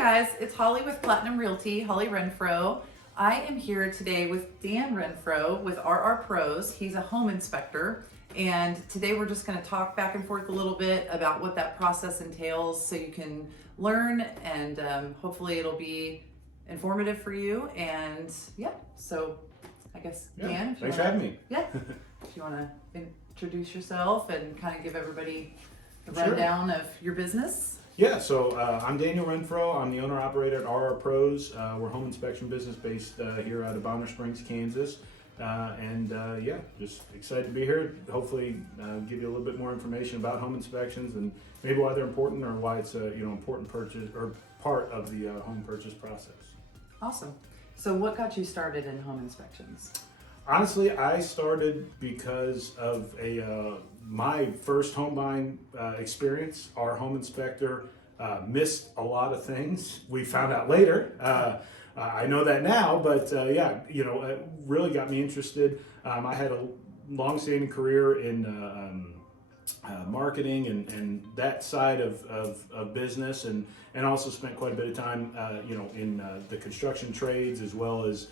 guys, it's Holly with Platinum Realty, Holly Renfro. I am here today with Dan Renfro with RR Pros. He's a home inspector, and today we're just going to talk back and forth a little bit about what that process entails so you can learn, and hopefully it'll be informative for you. And yeah, so I guess Dan, thanks for having me. Yeah, if you want to introduce yourself and kind of give everybody a rundown of your business. Yeah, so I'm Daniel Renfro. I'm the owner-operator at RR Pros. We're a home inspection business based here out of Bonner Springs, Kansas. Just excited to be here. Hopefully give you a little bit more information about home inspections and maybe why they're important or why it's a important purchase or part of the home purchase process. Awesome. So what got you started in home inspections? Honestly, I started because of my first home buying experience. Our home inspector missed a lot of things. We found out later. I know that now, but it really got me interested. I had a long-standing career in marketing and that side of business, and also spent quite a bit of time, in the construction trades, as well as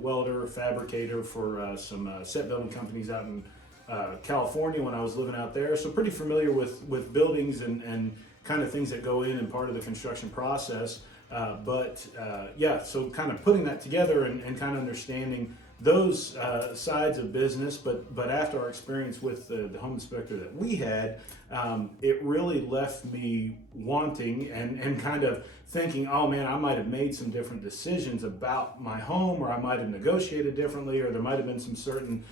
welder, fabricator for some set building companies out in California when I was living out there. So pretty familiar with buildings and kind of things that go in and part of the construction process. So kind of putting that together and kind of understanding those sides of business, but after our experience with the home inspector that we had, it really left me wanting and kind of thinking, oh man, I might have made some different decisions about my home, or I might have negotiated differently, or there might have been some certain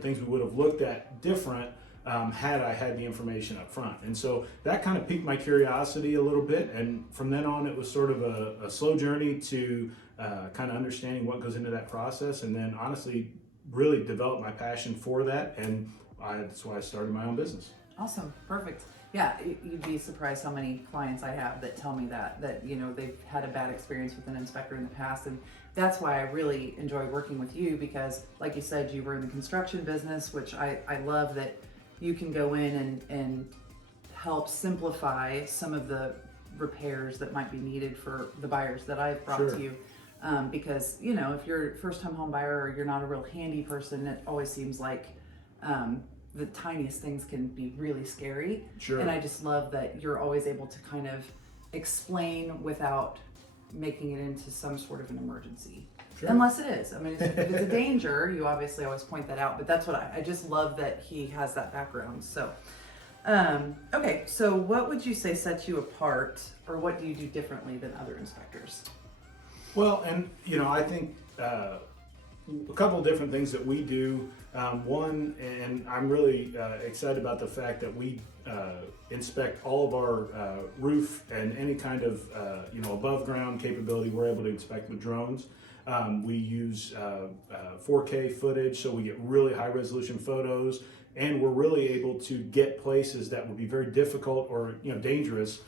things we would have looked at different had I had the information up front. And so that kind of piqued my curiosity a little bit, and from then on it was sort of a slow journey to kind of understanding what goes into that process, and then honestly really developed my passion for that, and that's why I started my own business. Awesome. Perfect. Yeah, you'd be surprised how many clients I have that tell me that they've had a bad experience with an inspector in the past, and that's why I really enjoy working with you, because like you said, you were in the construction business, which I love that you can go in and help simplify some of the repairs that might be needed for the buyers that I've brought to you. Because if you're a first-time home buyer or you're not a real handy person, it always seems like the tiniest things can be really scary. Sure. And I just love that you're always able to kind of explain without making it into some sort of an emergency. Sure. Unless it is. I mean, if it's a danger, you obviously always point that out, but that's what I just love that he has that background. So, okay, so what would you say sets you apart, or what do you do differently than other inspectors? Well, and I think a couple of different things that we do. One, and I'm really excited about the fact that we inspect all of our roof and any kind of above ground capability. We're able to inspect with drones. We use 4K footage, so we get really high resolution photos, and we're really able to get places that would be very difficult or dangerous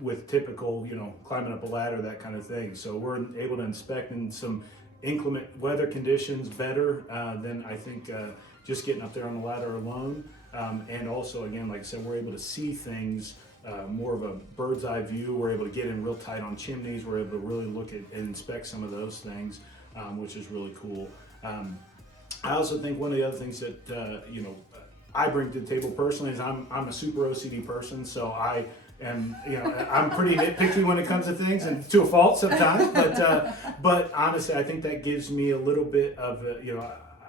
with typical climbing up a ladder, that kind of thing. So we're able to inspect in some inclement weather conditions better than I think just getting up there on the ladder alone. And also, again, like I said, we're able to see things more of a bird's eye view. We're able to get in real tight on chimneys. We're able to really look at and inspect some of those things, which is really cool. I also think one of the other things that I bring to the table personally is I'm a super OCD person, so I am I'm pretty nitpicky when it comes to things, and to a fault sometimes. But honestly, I think that gives me a little bit of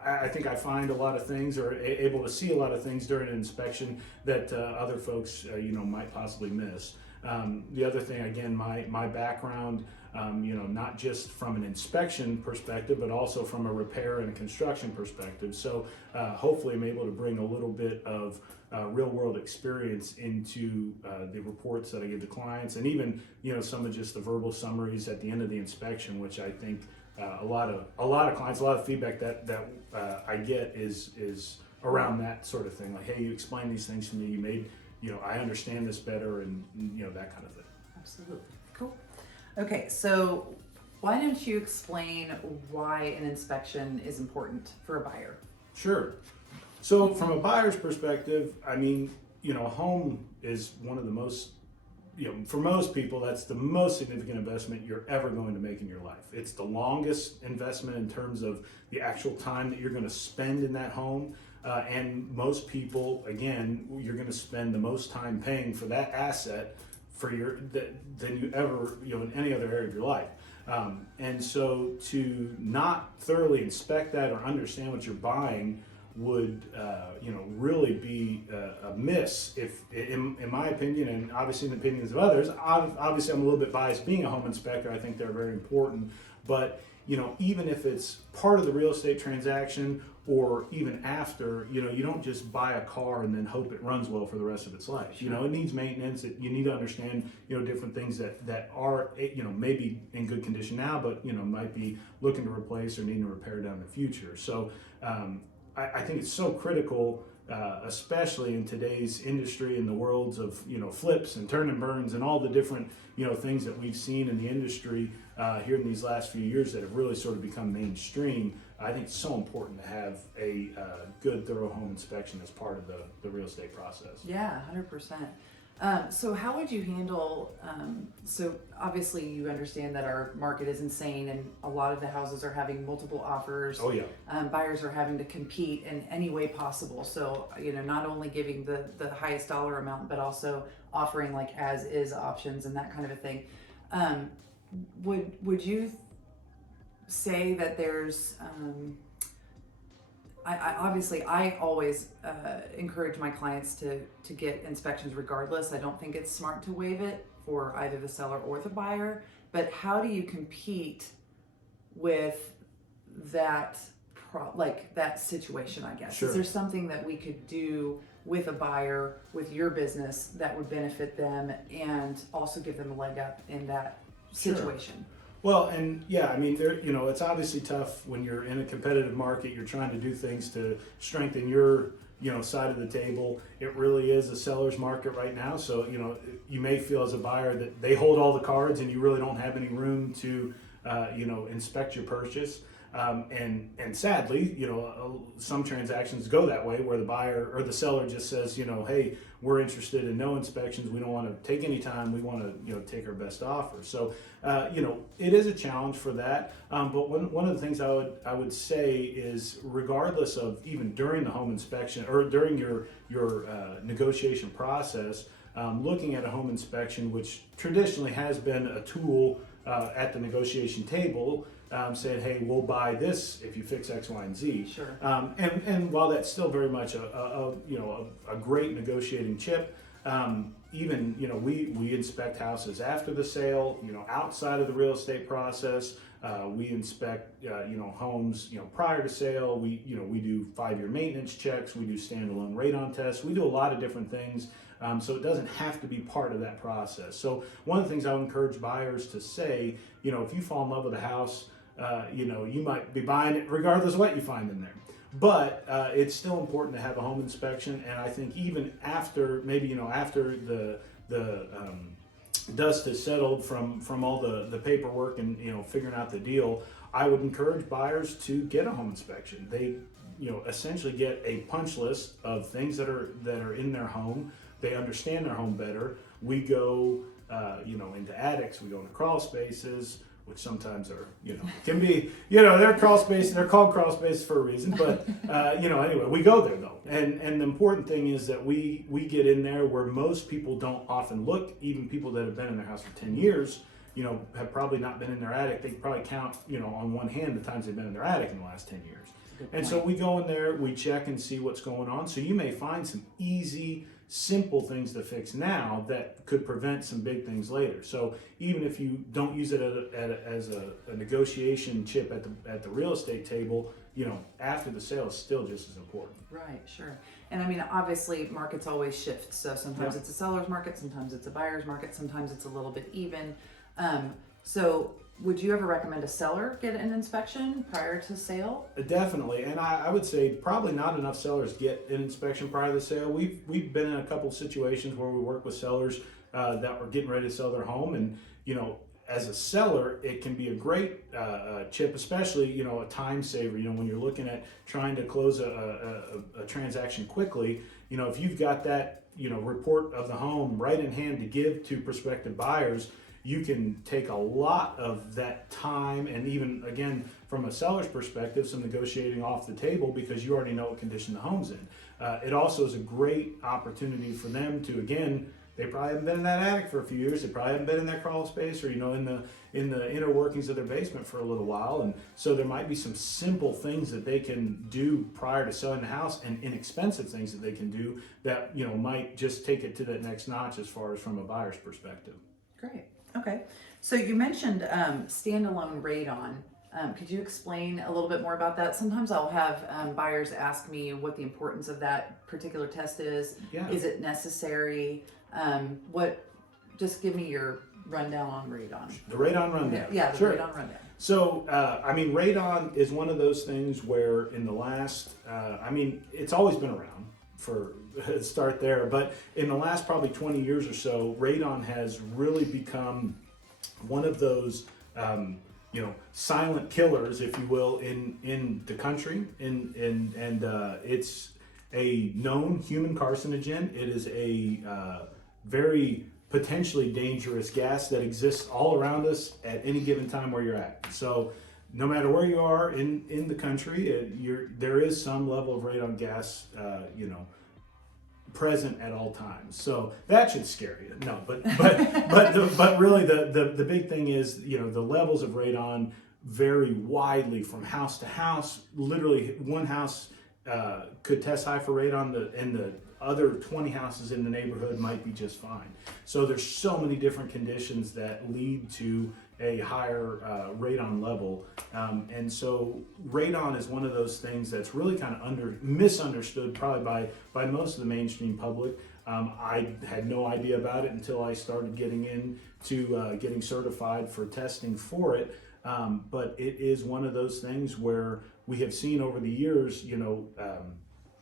I think I find a lot of things, or able to see a lot of things during an inspection that other folks might possibly miss. The other thing, again, my background, not just from an inspection perspective, but also from a repair and construction perspective. So hopefully I'm able to bring a little bit of real world experience into the reports that I give to clients, and even some of just the verbal summaries at the end of the inspection, which I think a lot of clients, a lot of feedback that I get is around that sort of thing. Like, hey, you explained these things to me. You made I understand this better, and that kind of thing. Absolutely. Cool. Okay, so why don't you explain why an inspection is important for a buyer? Sure. So from a buyer's perspective, I mean, a home is one of the most for most people, that's the most significant investment you're ever going to make in your life. It's the longest investment in terms of the actual time that you're going to spend in that home. And most people, again, you're going to spend the most time paying for that asset than you ever, in any other area of your life. And so to not thoroughly inspect that or understand what you're buying would really be a miss, if in my opinion, and obviously in the opinions of others. Obviously I'm a little bit biased being a home inspector. I think they're very important, but even if it's part of the real estate transaction or even after, you don't just buy a car and then hope it runs well for the rest of its life. Sure. It needs maintenance. You need to understand, different things that are, maybe in good condition now, but, might be looking to replace or needing to repair down in the future. So I think it's so critical, especially in today's industry, in the worlds of, flips and turn and burns and all the different, things that we've seen in the industry here in these last few years that have really sort of become mainstream. I think it's so important to have a good, thorough home inspection as part of the real estate process. Yeah, 100%. So how would you handle, so obviously you understand that our market is insane and a lot of the houses are having multiple offers. Oh yeah. Buyers are having to compete in any way possible. So, not only giving the highest dollar amount, but also offering like as is options and that kind of a thing. Would you say that there's, I always encourage my clients to get inspections regardless. I don't think it's smart to waive it for either the seller or the buyer, but how do you compete with that that situation, I guess? Sure. Is there something that we could do with a buyer, with your business, that would benefit them and also give them a leg up in that situation? Sure. Well, and yeah, I mean, it's obviously tough when you're in a competitive market. You're trying to do things to strengthen your, side of the table. It really is a seller's market right now. So, you may feel as a buyer that they hold all the cards and you really don't have any room to, inspect your purchase. And sadly, some transactions go that way where the buyer or the seller just says, hey, we're interested in no inspections. We don't want to take any time. We want to, take our best offer. So, it is a challenge for that. But one of the things I would say is, regardless of even during the home inspection or during your negotiation process, looking at a home inspection, which traditionally has been a tool at the negotiation table, saying, hey, we'll buy this if you fix X, Y, and Z. Sure. And while that's still very much a great negotiating chip, even we inspect houses after the sale, outside of the real estate process. We inspect homes prior to sale. We do 5-year maintenance checks. We do standalone radon tests. We do a lot of different things. So it doesn't have to be part of that process. So one of the things I would encourage buyers to say, if you fall in love with a house, you might be buying it regardless of what you find in there. But it's still important to have a home inspection. And I think even after, after the dust has settled from all the paperwork and figuring out the deal, I would encourage buyers to get a home inspection. They essentially get a punch list of things that are in their home. They understand their home better. We go into attics, we go into crawl spaces, which sometimes are can be they're crawl spaces. They're called crawl spaces for a reason. But anyway, we go there though, and the important thing is that we get in there where most people don't often look. Even people that have been in their house for 10 years, have probably not been in their attic. They can probably count on one hand the times they've been in their attic in the last 10 years. And so we go in there, we check and see what's going on. So you may find some easy, simple things to fix now that could prevent some big things later. So even if you don't use it as a negotiation chip at the real estate table, after the sale is still just as important. Right, sure. And I mean, obviously markets always shift. So sometimes it's a seller's market, sometimes it's a buyer's market, sometimes it's a little bit even. So would you ever recommend a seller get an inspection prior to sale? Definitely, and I would say probably not enough sellers get an inspection prior to the sale. We've been in a couple of situations where we work with sellers that were getting ready to sell their home, and as a seller, it can be a great chip, especially a time saver. When you're looking at trying to close a transaction quickly, if you've got that report of the home right in hand to give to prospective buyers, you can take a lot of that time, and even again from a seller's perspective, some negotiating off the table because you already know what condition the home's in. It also is a great opportunity for them to, again, they probably haven't been in that attic for a few years. They probably haven't been in that crawl space, or in the inner workings of their basement for a little while. And so there might be some simple things that they can do prior to selling the house, and inexpensive things that they can do that might just take it to that next notch as far as from a buyer's perspective. Great. Okay. So you mentioned standalone radon. Could you explain a little bit more about that? Sometimes I'll have buyers ask me what the importance of that particular test is. Yeah. Is it necessary? Just give me your rundown on radon. The radon rundown. Yeah, the Sure. radon rundown. So, radon is one of those things where in the last, it's always been around for start there, but in the last probably 20 years or so, radon has really become one of those, silent killers, if you will, in the country. It's a known human carcinogen. It is a very potentially dangerous gas that exists all around us at any given time where you're at. So no matter where you are in the country, there is some level of radon gas, present at all times. So that should scare you. No, but really the big thing is, the levels of radon vary widely from house to house. Literally one house could test high for radon, and the other 20 houses in the neighborhood might be just fine. So there's so many different conditions that lead to a higher radon level, and so radon is one of those things that's really kind of misunderstood probably by most of the mainstream public. I had no idea about it until I started getting into getting certified for testing for it, but it is one of those things where we have seen over the years,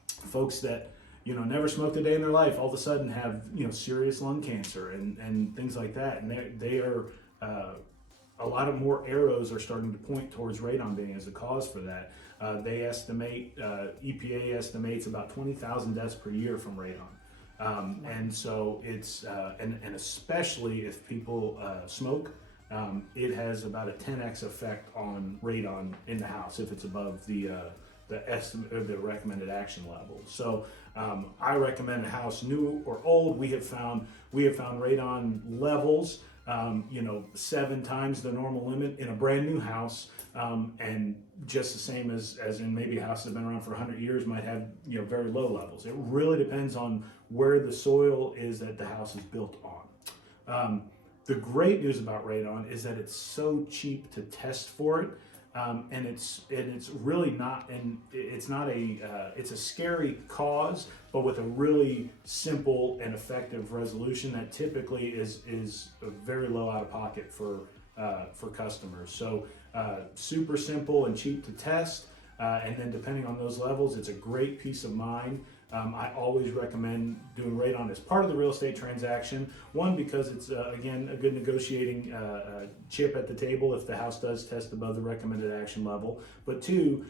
folks that never smoked a day in their life all of a sudden have serious lung cancer and things like that, and they are a lot of more arrows are starting to point towards radon being as a cause for that. They estimate, EPA estimates about 20,000 deaths per year from radon. And so it's, and especially if people smoke, it has about a 10x effect on radon in the house if it's above the estimate or the recommended action level. So I recommend a house new or old. We have found radon levels 7 times the normal limit in a brand new house, and just the same as in maybe a house that's been around for 100 years might have very low levels. It really depends on where the soil is that the house is built on. The great news about radon is that it's so cheap to test for it, and it's really not, and it's not it's a scary cause, but with a really simple and effective resolution that typically is a very low out of pocket for customers. So super simple and cheap to test, and then depending on those levels, it's a great peace of mind. I always recommend doing radon as part of the real estate transaction. One, because it's again a good negotiating chip at the table if the house does test above the recommended action level. But two,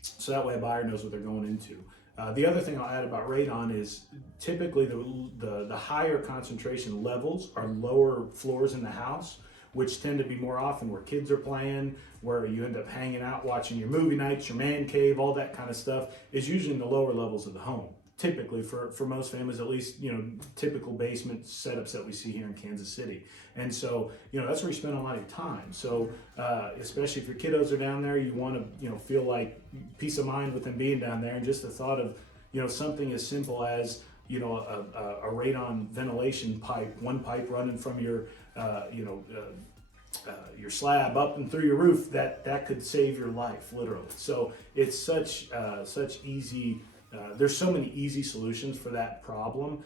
so that way a buyer knows what they're going into. The other thing I'll add about radon is typically the higher concentration levels are lower floors in the house, which tend to be more often where kids are playing, where you end up hanging out, watching your movie nights, your man cave, all that kind of stuff is usually in the lower levels of the home. Typically for most families, at least, typical basement setups that we see here in Kansas City. And so, that's where you spend a lot of your time. So, especially if your kiddos are down there, you want to, feel like peace of mind with them being down there. And just the thought of, something as simple as, a radon ventilation pipe, one pipe running from your slab up and through your roof, that could save your life, literally. So it's such easy. There's so many easy solutions for that problem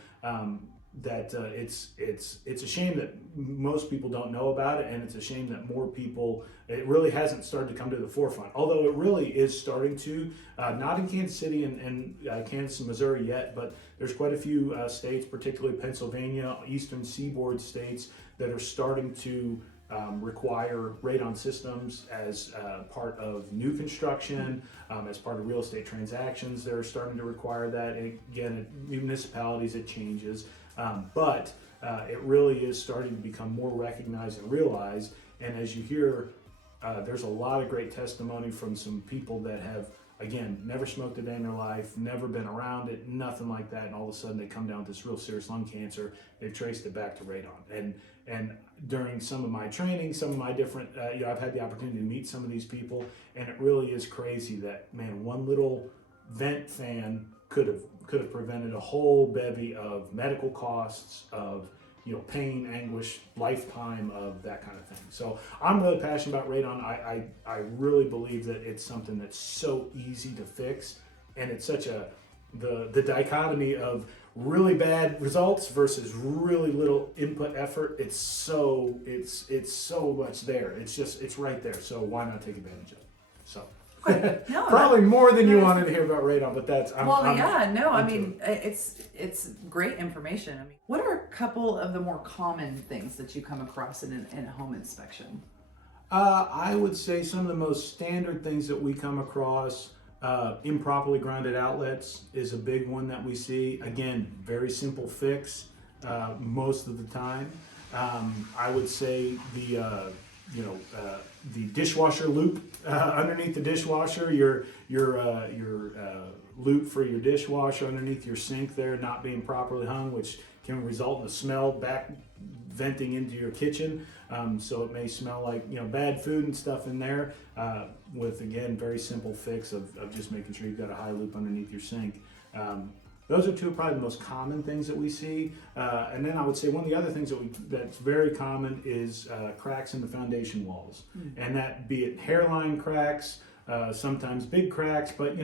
that it's a shame that most people don't know about it, and it's a shame that more people. It really hasn't started to come to the forefront. Although it really is starting to, not in Kansas City and Kansas and Missouri yet, but there's quite a few states, particularly Pennsylvania, Eastern Seaboard states, that are starting to require radon systems as part of new construction, as part of real estate transactions. They're starting to require that. And again, in municipalities it changes, but it really is starting to become more recognized and realized. And as you hear, there's a lot of great testimony from some people that have, again, never smoked a day in their life, never been around it, nothing like that, and all of a sudden they come down with this real serious lung cancer. They've traced it back to radon. And during some of my training, some of my different, I've had the opportunity to meet some of these people, and it really is crazy that, man, one little vent fan could have prevented a whole bevy of medical costs, of pain, anguish, lifetime of that kind of thing. So I'm really passionate about radon. I really believe that it's something that's so easy to fix, and it's such the dichotomy of really bad results versus really little input effort. It's so much there. It's right there. So why not take advantage of it? So. No, probably more than you wanted to hear about radon, but that's it's great information. I mean, what are a couple of the more common things that you come across in a home inspection? I would say some of the most standard things that we come across, improperly grounded outlets is a big one that we see. Again, very simple fix most of the time. I would say the dishwasher loop underneath the dishwasher, your loop for your dishwasher underneath your sink there not being properly hung, which can result in a smell back venting into your kitchen. So it may smell like bad food and stuff in there. With again very simple fix of just making sure you've got a high loop underneath your sink. Those are two of probably the most common things that we see. And then I would say one of the other things that's very common is cracks in the foundation walls. And that be it hairline cracks, sometimes big cracks, but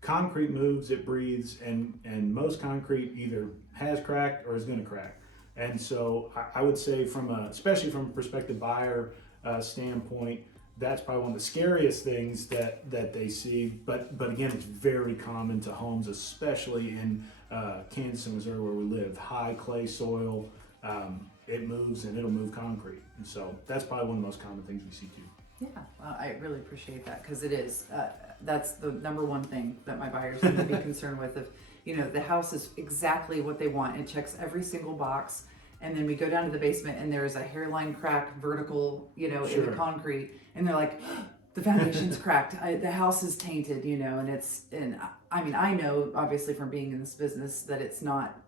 concrete moves, it breathes, and most concrete either has cracked or is going to crack. And so I would say especially from a prospective buyer standpoint, that's probably one of the scariest things that they see. But again, it's very common to homes, especially in Kansas and Missouri where we live. High clay soil, it moves and it'll move concrete. And so that's probably one of the most common things we see too. Yeah, I really appreciate that because it is. That's the number one thing that my buyers need to be concerned with. If the house is exactly what they want, it checks every single box, and then we go down to the basement and there's a hairline crack vertical, in the concrete, and they're like, the foundation's cracked, the house is tainted, and I know obviously from being in this business that it's not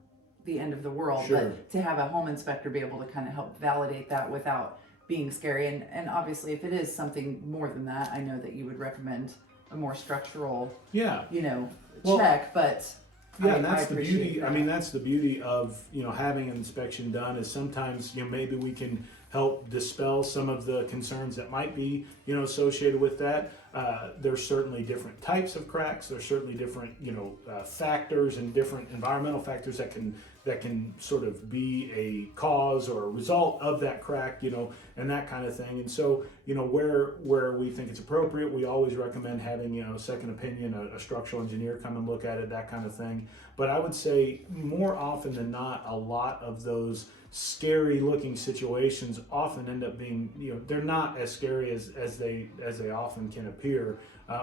the end of the world, but to have a home inspector be able to kind of help validate that without being scary, and obviously if it is something more than that, I know that you would recommend a more structural, check, but yeah, and that's the beauty. That's the beauty of having an inspection done. Is sometimes maybe we can help dispel some of the concerns that might be associated with that. There's certainly different types of cracks. There's certainly different factors and different environmental factors that can sort of be a cause or a result of that crack, and that kind of thing. And so where we think it's appropriate, we always recommend having a second opinion, a structural engineer come and look at it, that kind of thing. But I would say more often than not, a lot of those scary looking situations often end up being, they're not as scary as they often can appear,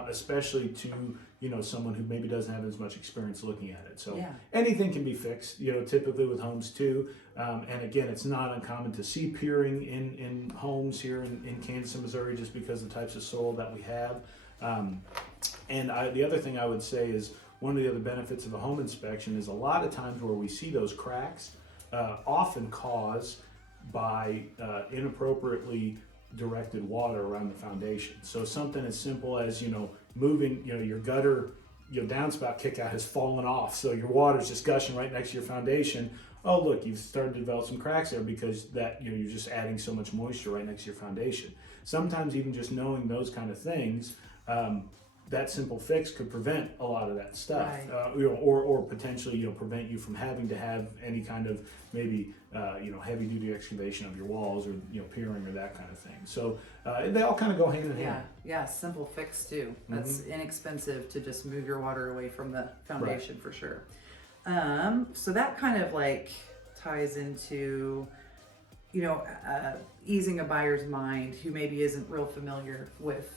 especially to someone who maybe doesn't have as much experience looking at it. So anything can be fixed, typically with homes too. And again, it's not uncommon to see peering in homes here in Kansas and Missouri just because of the types of soil that we have. The other thing I would say is one of the other benefits of a home inspection is a lot of times where we see those cracks often caused by inappropriately directed water around the foundation. So something as simple as moving your gutter downspout kickout has fallen off, so your water's just gushing right next to your foundation. Oh look, you've started to develop some cracks there because that you're just adding so much moisture right next to your foundation. Sometimes even just knowing those kind of things, that simple fix could prevent a lot of that stuff, right. Or potentially prevent you from having to have any kind of maybe heavy duty excavation of your walls or piering or that kind of thing. So they all kind of go hand in hand. Yeah, simple fix too. That's inexpensive to just move your water away from the foundation, right. For sure. So that kind of like ties into easing a buyer's mind who maybe isn't real familiar with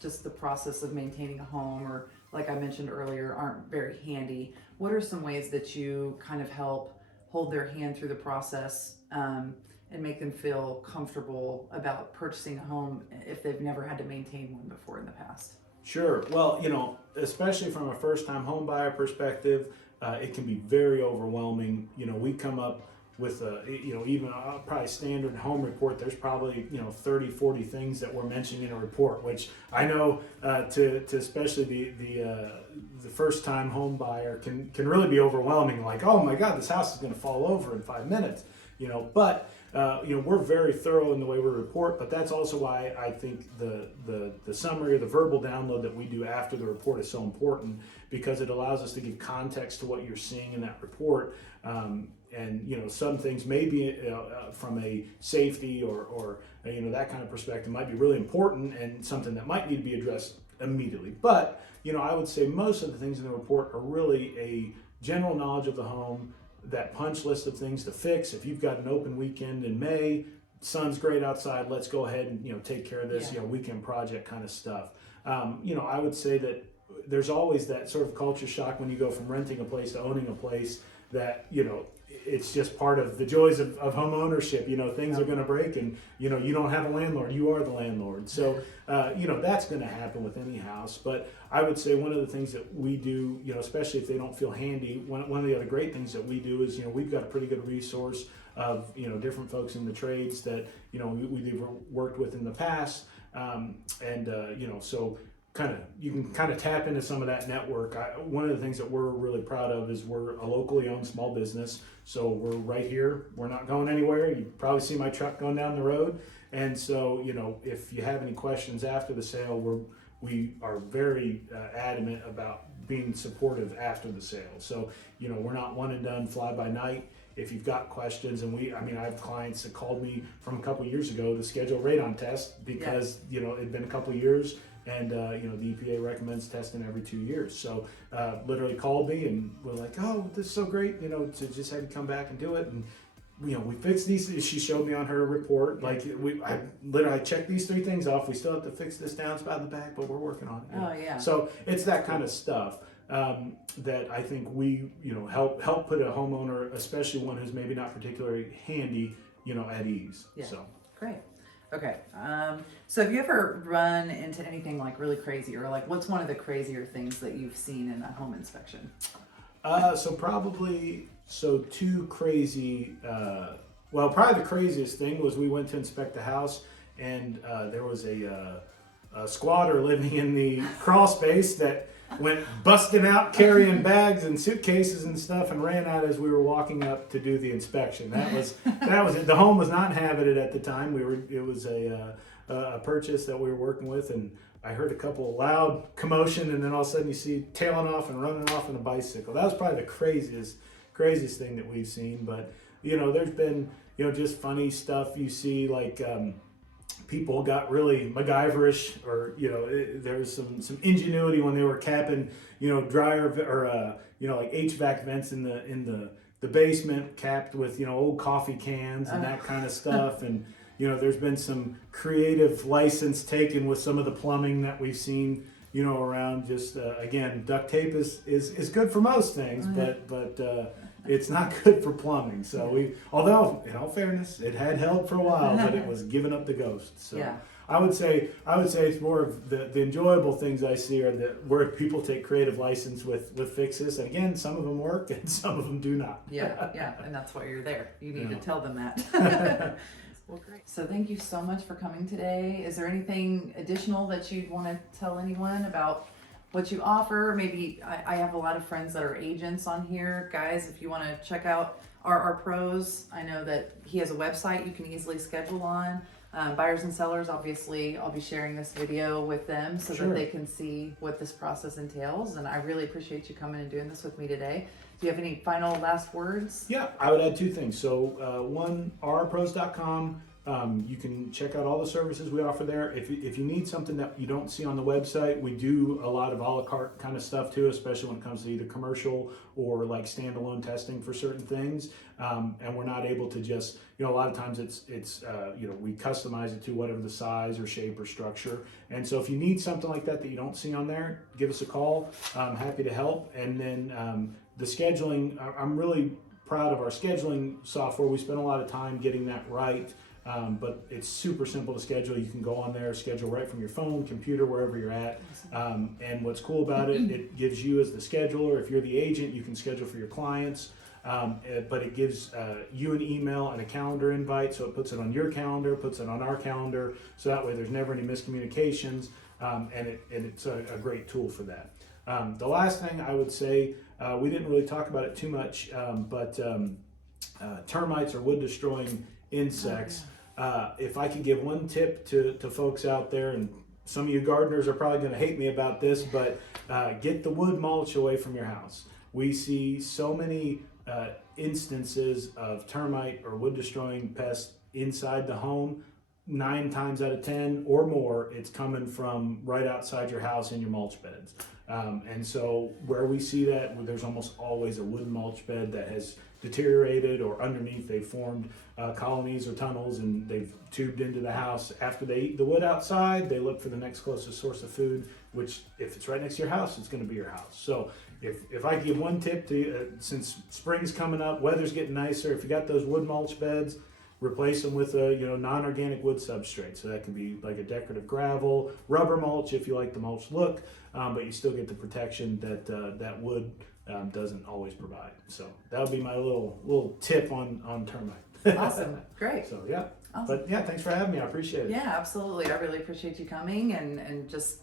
just the process of maintaining a home, or like I mentioned earlier, aren't very handy. What are some ways that you kind of help hold their hand through the process and make them feel comfortable about purchasing a home if they've never had to maintain one before in the past? Sure. Well, especially from a first-time home buyer perspective, it can be very overwhelming. We come up with even a probably standard home report. There's probably 30, 40 things that we're mentioning in a report, which I know to especially the first-time home buyer can really be overwhelming. Like, oh my God, this house is going to fall over in 5 minutes. But we're very thorough in the way we report, but that's also why I think the summary or the verbal download that we do after the report is so important, because it allows us to give context to what you're seeing in that report. And some things maybe from a safety or that kind of perspective might be really important and something that might need to be addressed immediately. But I would say most of the things in the report are really a general knowledge of the home, that punch list of things to fix. If you've got an open weekend in May, sun's great outside, let's go ahead and take care of this weekend project kind of stuff. I would say that there's always that sort of culture shock when you go from renting a place to owning a place, that it's just part of the joys of home ownership. Things are going to break, and you don't have a landlord, you are the landlord. So that's going to happen with any house. But I would say one of the things that we do, especially if they don't feel handy, one of the other great things that we do is we've got a pretty good resource of different folks in the trades that we've worked with in the past, so you can kind of tap into some of that network. One of the things that we're really proud of is we're a locally owned small business. So we're right here. We're not going anywhere. You probably see my truck going down the road. And so, if you have any questions after the sale, we are very adamant about being supportive after the sale. So, we're not one and done, fly by night. If you've got questions, and I have clients that called me from a couple of years ago to schedule a radon test because, it'd been a couple of years. And the EPA recommends testing every 2 years. So literally called me and we're like, oh, this is so great, to just have you come back and do it. And we fixed these. She showed me on her report, like I checked these 3 things off. We still have to fix this downspout in the back, but we're working on it. Oh yeah. So it's that kind of stuff that I think we help put a homeowner, especially one who's maybe not particularly handy, at ease. Yeah. So great. Okay. So have you ever run into anything like really crazy, or like what's one of the crazier things that you've seen in a home inspection? So 2 crazy, probably the craziest thing was we went to inspect the house, and there was a squatter living in the crawl space that went busting out carrying bags and suitcases and stuff, and ran out as we were walking up to do the inspection. That was it. The home was not inhabited at the time. It was a purchase that we were working with, and I heard a couple of loud commotion, and then all of a sudden you see tailing off and running off on a bicycle. That was probably the craziest thing that we've seen. But there's been just funny stuff you see, like people got really MacGyverish, or there was some ingenuity when they were capping dryer or like HVAC vents in the basement, capped with old coffee cans and that kind of stuff. And there's been some creative license taken with some of the plumbing that we've seen around. Just again, duct tape is good for most things, but it's not good for plumbing. So although in all fairness, it had held for a while, but it was giving up the ghost. So yeah. I would say it's more of the enjoyable things I see are where people take creative license with fixes. And again, some of them work and some of them do not. Yeah, and that's why you're there. You need to tell them that. Well, great. So thank you so much for coming today. Is there anything additional that you'd want to tell anyone about what you offer? Maybe I have a lot of friends that are agents on here. Guys, if you want to check out our pros, I know that he has a website you can easily schedule on. Buyers and sellers, obviously, I'll be sharing this video with them so that they can see what this process entails. And I really appreciate you coming and doing this with me today. Do you have any final last words? Yeah, I would add 2 things. So one, rpros.com. You can check out all the services we offer there. If you need something that you don't see on the website, we do a lot of a la carte kind of stuff too, especially when it comes to either commercial or like standalone testing for certain things. And we're not able to just, a lot of times it's we customize it to whatever the size or shape or structure. And so if you need something like that you don't see on there, give us a call. I'm happy to help. And then the scheduling, I'm really proud of our scheduling software. We spend a lot of time getting that right. But it's super simple to schedule. You can go on there, schedule right from your phone, computer, wherever you're at. And what's cool about it, it gives you as the scheduler, if you're the agent, you can schedule for your clients. But it gives you an email and a calendar invite, so it puts it on your calendar, puts it on our calendar, so that way there's never any miscommunications, and it's a great tool for that. The last thing I would say, we didn't really talk about it too much, but termites or wood destroying insects. If I could give one tip to folks out there, and some of you gardeners are probably going to hate me about this, but get the wood mulch away from your house. We see so many instances of termite or wood destroying pests inside the home. 9 times out of 10 or more, it's coming from right outside your house in your mulch beds. And so where we see that, there's almost always a wooden mulch bed that has deteriorated, or underneath they've formed colonies or tunnels, and they've tubed into the house. After they eat the wood outside, they look for the next closest source of food, which if it's right next to your house, it's going to be your house. So if I give one tip to since spring's coming up, weather's getting nicer, if you got those wood mulch beds, replace them with a non-organic wood substrate. So that could be like a decorative gravel, rubber mulch if you like the mulch look, but you still get the protection that that wood doesn't always provide. So that would be my little tip on termite. Awesome, great. So yeah, awesome. But yeah, thanks for having me. I appreciate it. Yeah, absolutely. I really appreciate you coming and just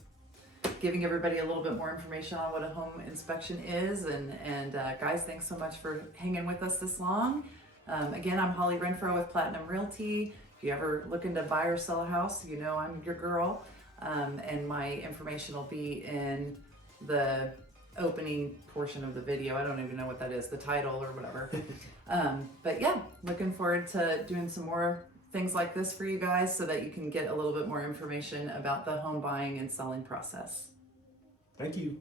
giving everybody a little bit more information on what a home inspection is. And guys, thanks so much for hanging with us this long. Again, I'm Holly Renfro with Platinum Realty. If you ever looking to buy or sell a house, I'm your girl. And my information will be in the opening portion of the video. I don't even know what that is, the title or whatever. But yeah, looking forward to doing some more things like this for you guys so that you can get a little bit more information about the home buying and selling process. Thank you.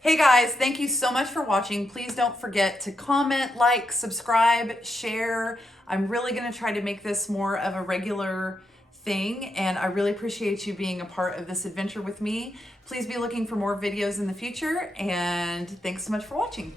Hey guys, thank you so much for watching. Please don't forget to comment, like, subscribe, share. I'm really going to try to make this more of a regular thing, and I really appreciate you being a part of this adventure with me. Please be looking for more videos in the future, and thanks so much for watching.